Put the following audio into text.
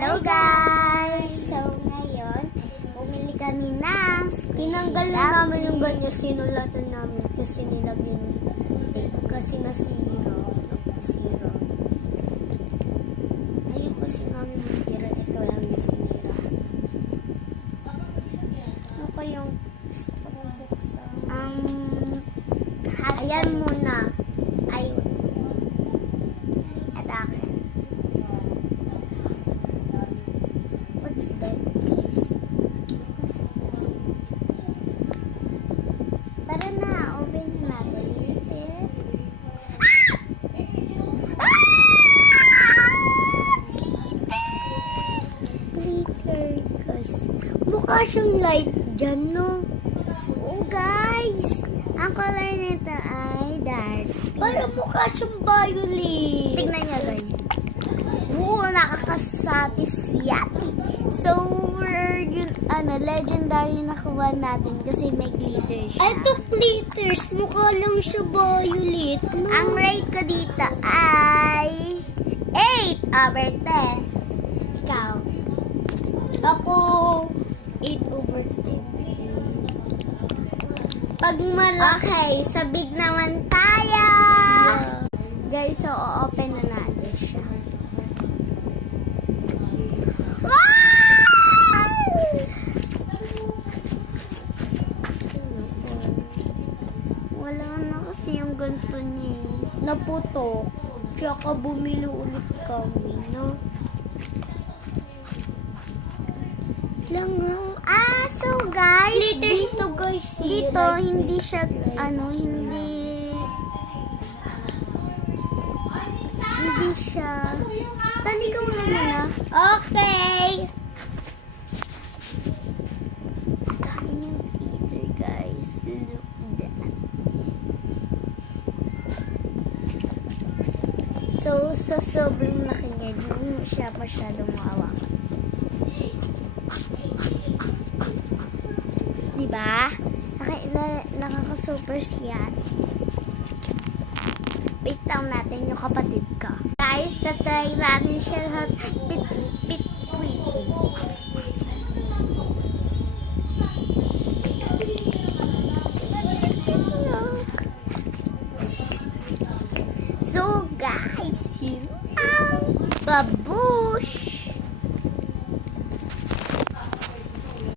Hello guys! So ngayon, bumili kami ng squishy. Tinanggal na namin yung ganyan, sinulatan namin kasi nilagyan kasi nasira. Ayun kasi namin masira. Ito lang yung sinira. Ano kayong ayan muna. Ayun. At akin. What's that, guys? What's that? Tara na, open na natin. Is it? Glitter! Kasi mukha siyang light dyan, no? Oh, guys! Ang color nito ay dark pink. Parang mukha siyang violet. Tignan niya, guys. Oo, nakakasatis-yati. So, yun, legendary nakuha natin kasi may glitter siya. Ito glitters. Mukha lang siya violet. No? Ang rate ko dito ay 8/10. Ikaw? Ako, 8/10. Pag malaki, sabig naman tayo! Yeah. Guys, so, open na natin siya. Wala na kasi yung ganito niya. Naputok. Tsaka bumili ulit kami, no? Lang so guys, glitters to guys. Dito, hindi siya, hindi siya. Tani ka muna. Okay. Dami yung glitter, guys. Look at that. So, sobrang laki niya. Hindi siya masyadong mawawak. Diba? Nakaka-super siya. Wait lang natin yung kapatid ko. Guys, try natin siya spit quitting.